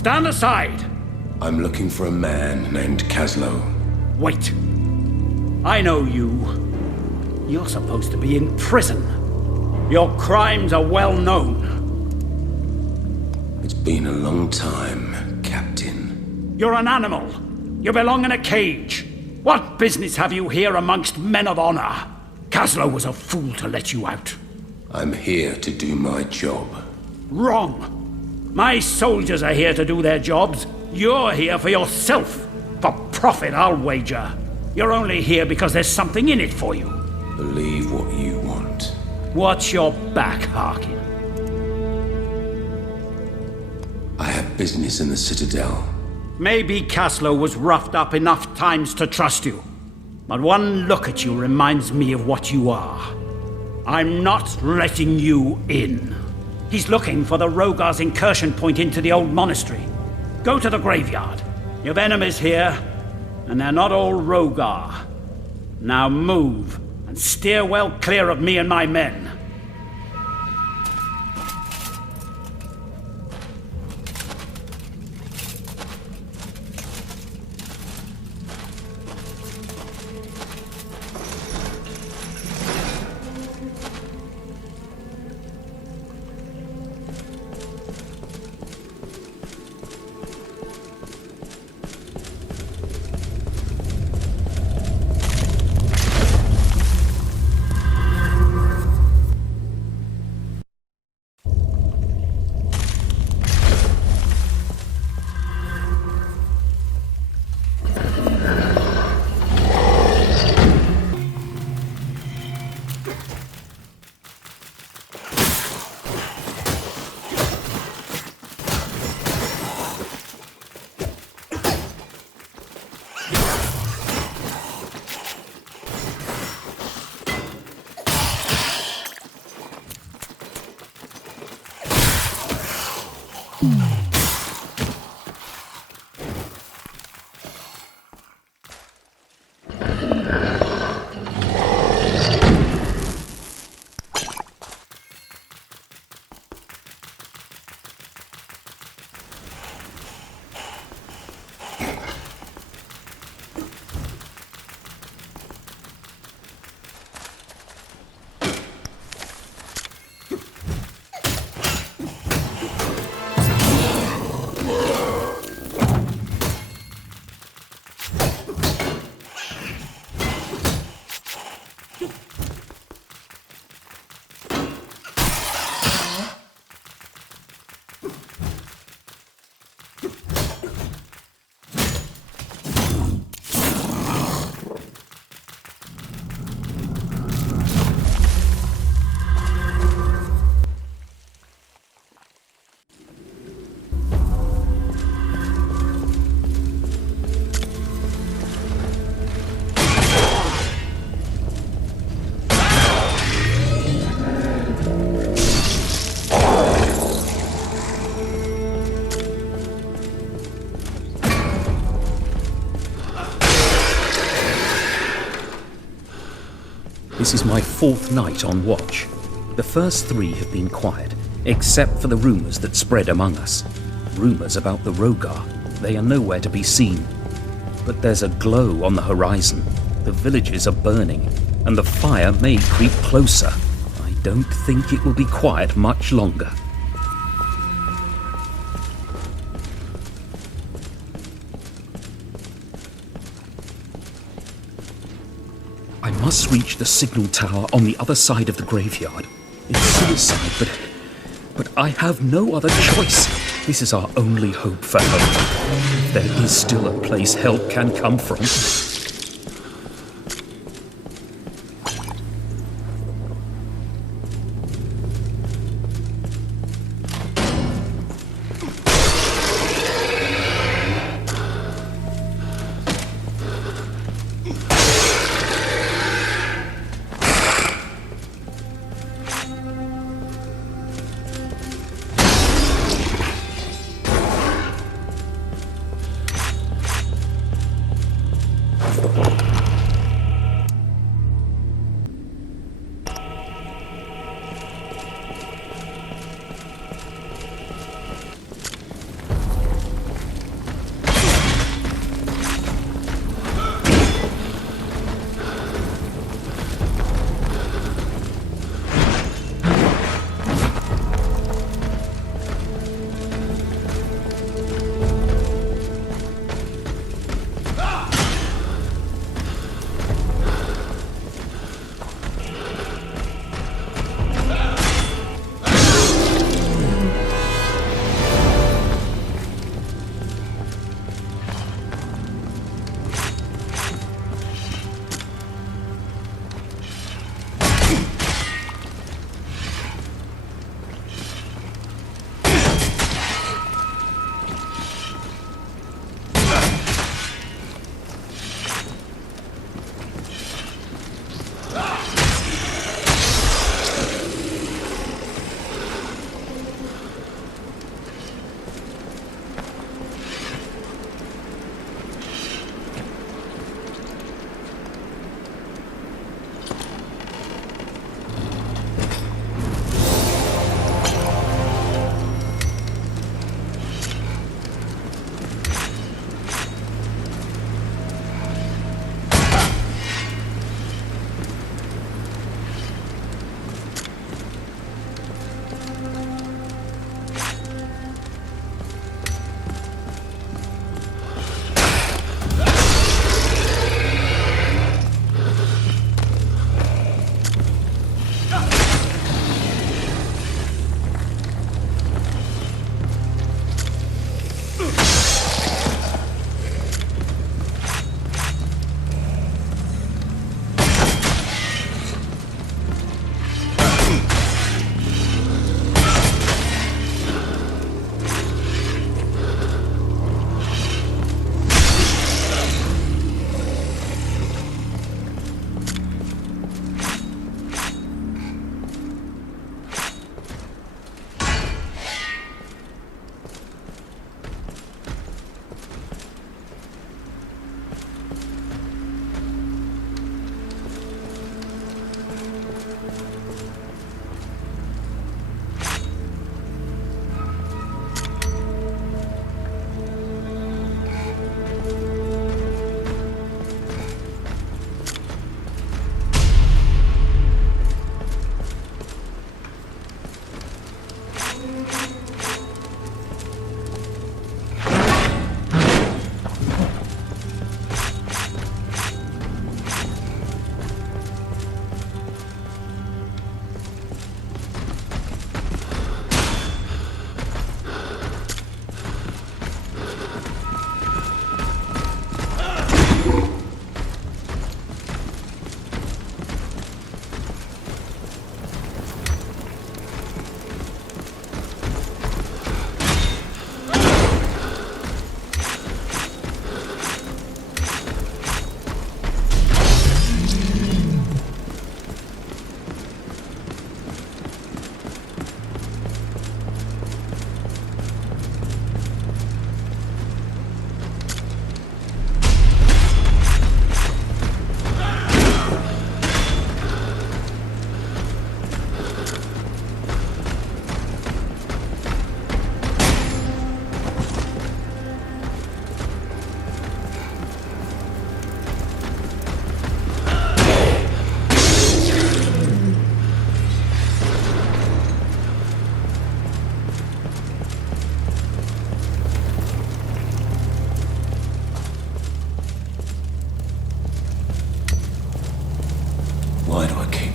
Stand aside! I'm looking for a man named Caslow. Wait. I know you. You're supposed to be in prison. Your crimes are well known. It's been a long time, Captain. You're an animal. You belong in a cage. What business have you here amongst men of honor? Caslow was a fool to let you out. I'm here to do my job. Wrong. My soldiers are here to do their jobs. You're here for yourself. For profit, I'll wager. You're only here because there's something in it for you. Believe what you want. Watch your back, Harkin. I have business in the Citadel. Maybe Caslow was roughed up enough times to trust you. But one look at you reminds me of what you are. I'm not letting you in. He's looking for the Rogar's incursion point into the old monastery. Go to the graveyard. You've enemies here, and they're not all Rogar. Now move, and steer well clear of me and my men. This is my 4th night on watch. The first 3 have been quiet, except for the rumours that spread among us. Rumours about the Rogar. They are nowhere to be seen. But there's a glow on the horizon. The villages are burning, and the fire may creep closer. I don't think it will be quiet much longer. I must reach the signal tower on the other side of the graveyard. It's suicide, but I have no other choice. This is our only hope for help. If there is still a place help can come from.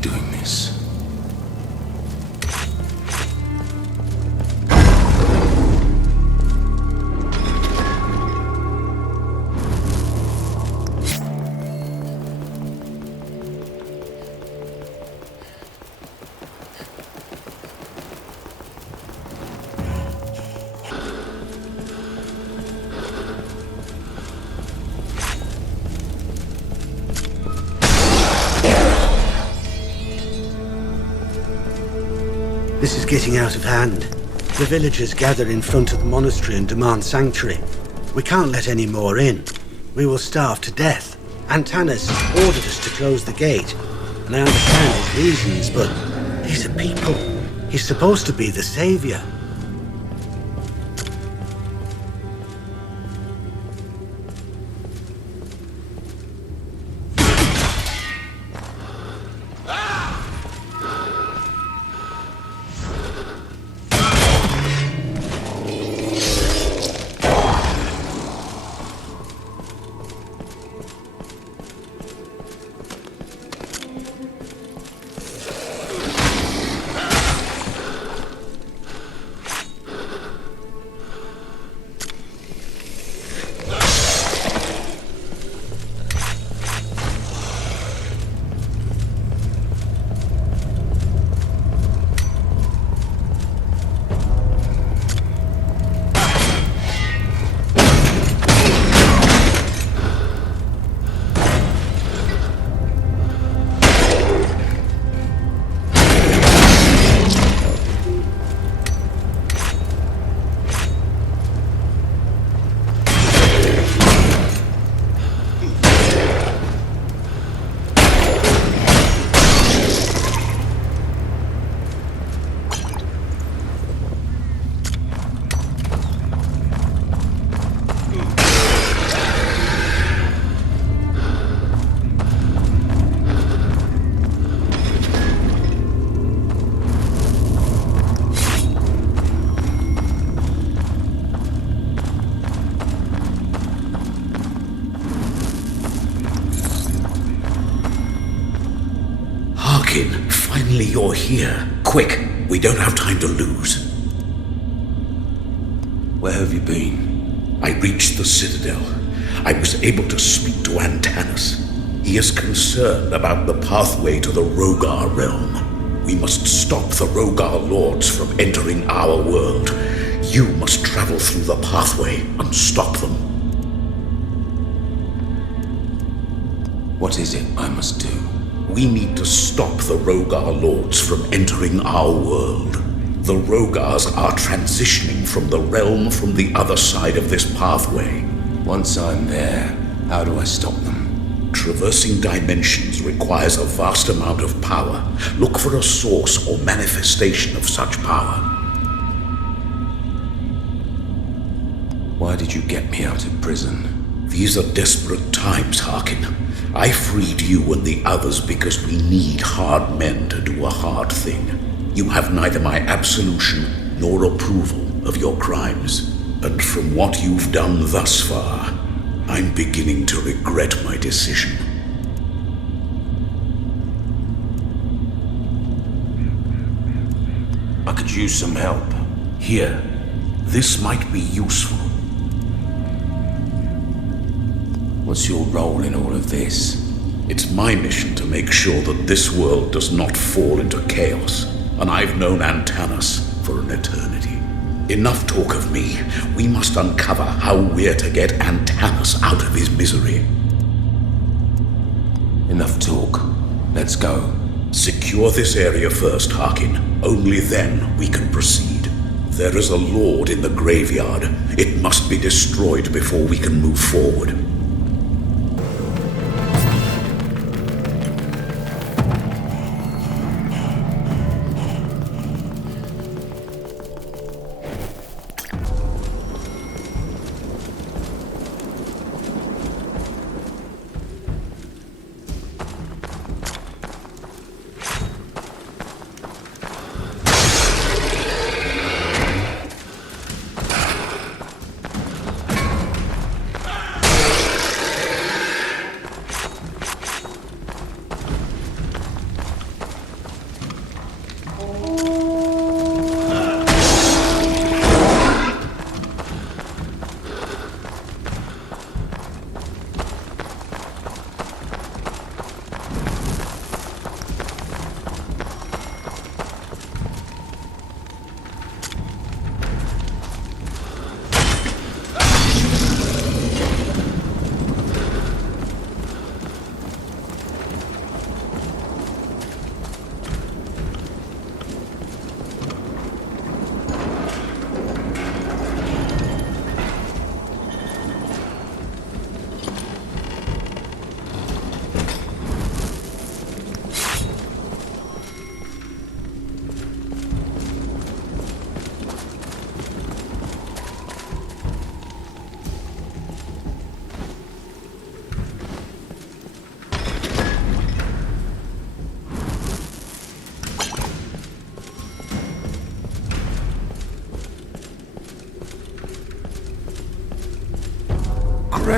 keep doing this. This is getting out of hand. The villagers gather in front of the monastery and demand sanctuary. We can't let any more in. We will starve to death. Antanas ordered us to close the gate, and I understand his reasons, but these are people. He's supposed to be the savior. Finally you're here. Quick, we don't have time to lose. Where have you been? I reached the Citadel. I was able to speak to Antanas. He is concerned about the pathway to the Rogar realm. We must stop the Rogar lords from entering our world. You must travel through the pathway and stop them. What is it I must do? We need to stop the Rogar lords from entering our world. The Rogars are transitioning from the realm from the other side of this pathway. Once I'm there, how do I stop them? Traversing dimensions requires a vast amount of power. Look for a source or manifestation of such power. Why did you get me out of prison? These are desperate times, Harkin. I freed you and the others because we need hard men to do a hard thing. You have neither my absolution nor approval of your crimes. And from what you've done thus far, I'm beginning to regret my decision. I could use some help. Here, this might be useful. What's your role in all of this? It's my mission to make sure that this world does not fall into chaos, and I've known Antanas for an eternity. Enough talk of me. We must uncover how we're to get Antanas out of his misery. Enough talk. Let's go. Secure this area first, Harkin. Only then we can proceed. There is a lord in the graveyard. It must be destroyed before we can move forward.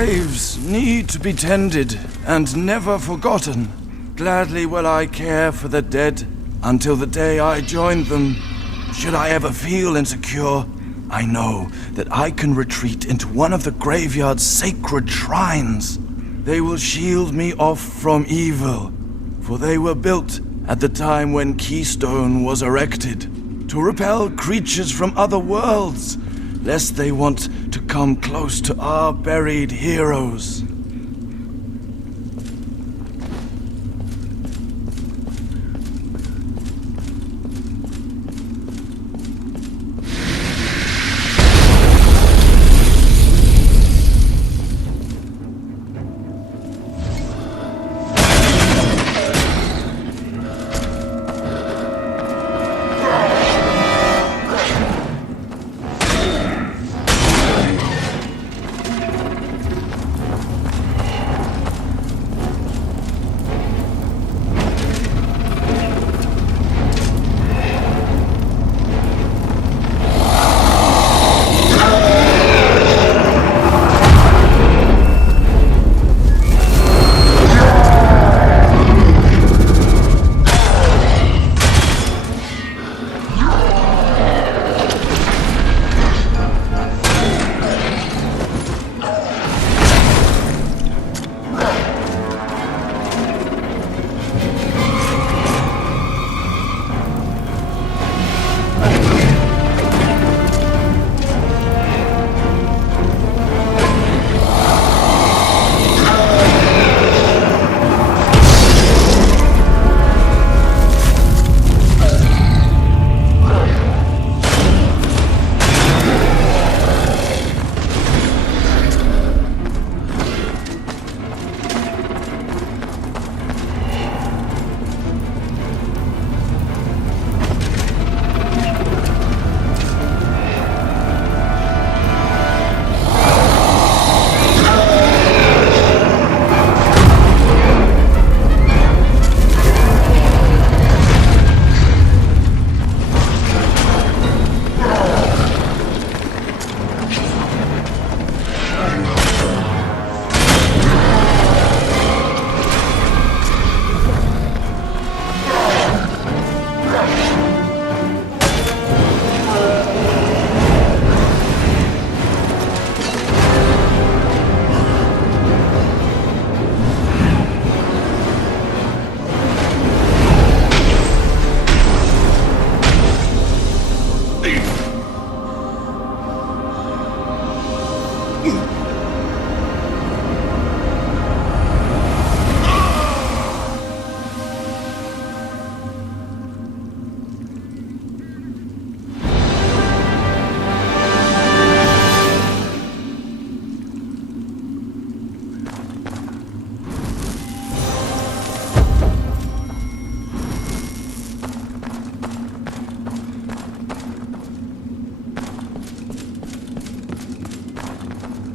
graves need to be tended and never forgotten. Gladly will I care for the dead until the day I join them. Should I ever feel insecure, I know that I can retreat into one of the graveyard's sacred shrines. They will shield me off from evil, for they were built at the time when Keystone was erected, to repel creatures from other worlds, lest they want to come close to our buried heroes.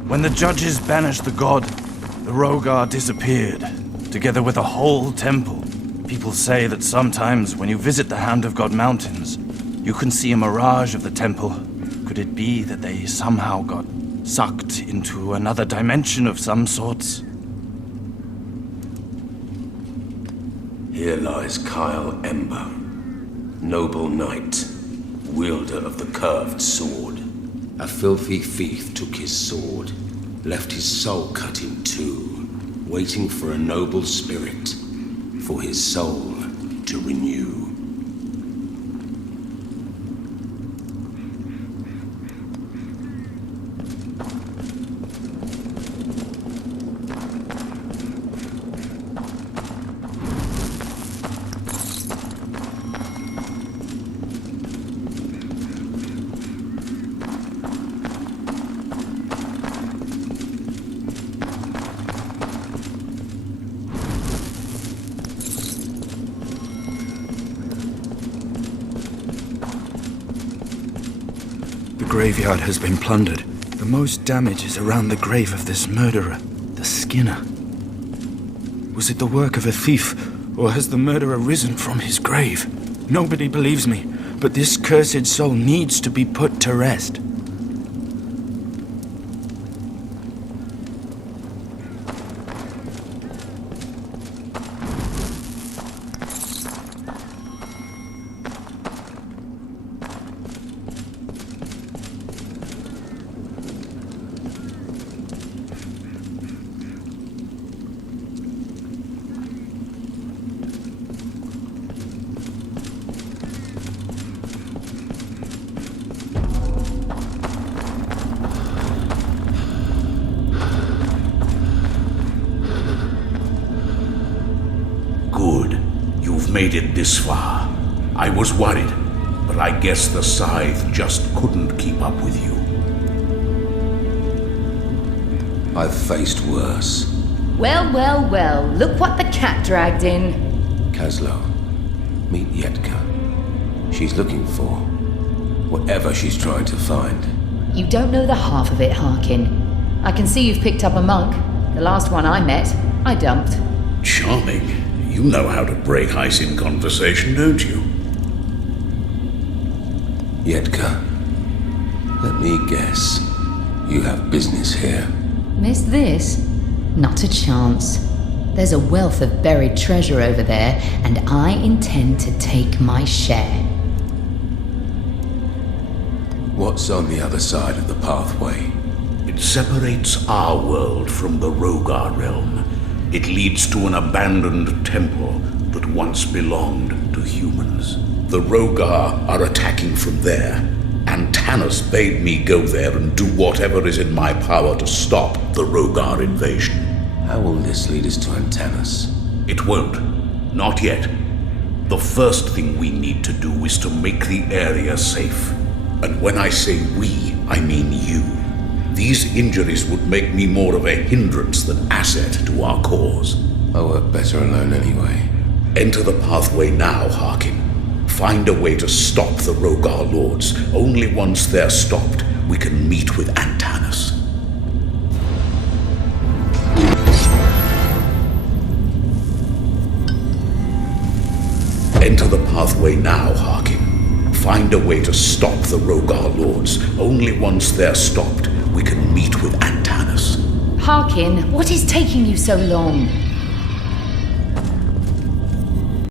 When the judges banished the god, the Rogar disappeared, together with a whole temple. People say that sometimes when you visit the Hand of God Mountains, you can see a mirage of the temple. Could it be that they somehow got sucked into another dimension of some sorts? Here lies Kyle Ember, noble knight, wielder of the curved sword. A filthy thief took his sword, left his soul cut in two, waiting for a noble spirit, for his soul to renew. The graveyard has been plundered. The most damage is around the grave of this murderer, the Skinner. Was it the work of a thief, or has the murderer risen from his grave? Nobody believes me, but this cursed soul needs to be put to rest. You've made it this far. I was worried, but I guess the Scythe just couldn't keep up with you. I've faced worse. Well, well, well, look what the cat dragged in. Kaslo, meet Yetka. She's looking for whatever she's trying to find. You don't know the half of it, Harkin. I can see you've picked up a monk. The last one I met, I dumped. Charming. You know how to break ice in conversation, don't you? Yetka, let me guess. You have business here. Miss this? Not a chance. There's a wealth of buried treasure over there, and I intend to take my share. What's on the other side of the pathway? It separates our world from the Rogar realm. It leads to an abandoned temple that once belonged to humans. The Rogar are attacking from there, and Tanis bade me go there and do whatever is in my power to stop the Rogar invasion. How will this lead us to Antanas? It won't. Not yet. The first thing we need to do is to make the area safe. And when I say we, I mean you. These injuries would make me more of a hindrance than asset to our cause. I work better alone anyway. Enter the pathway now, Harkin. Find a way to stop the Rogar Lords. Only once they're stopped, we can meet with Antanas. Enter the pathway now, Harkin. Find a way to stop the Rogar Lords. Only once they're stopped, we can meet with Antanas. Harkin, what is taking you so long?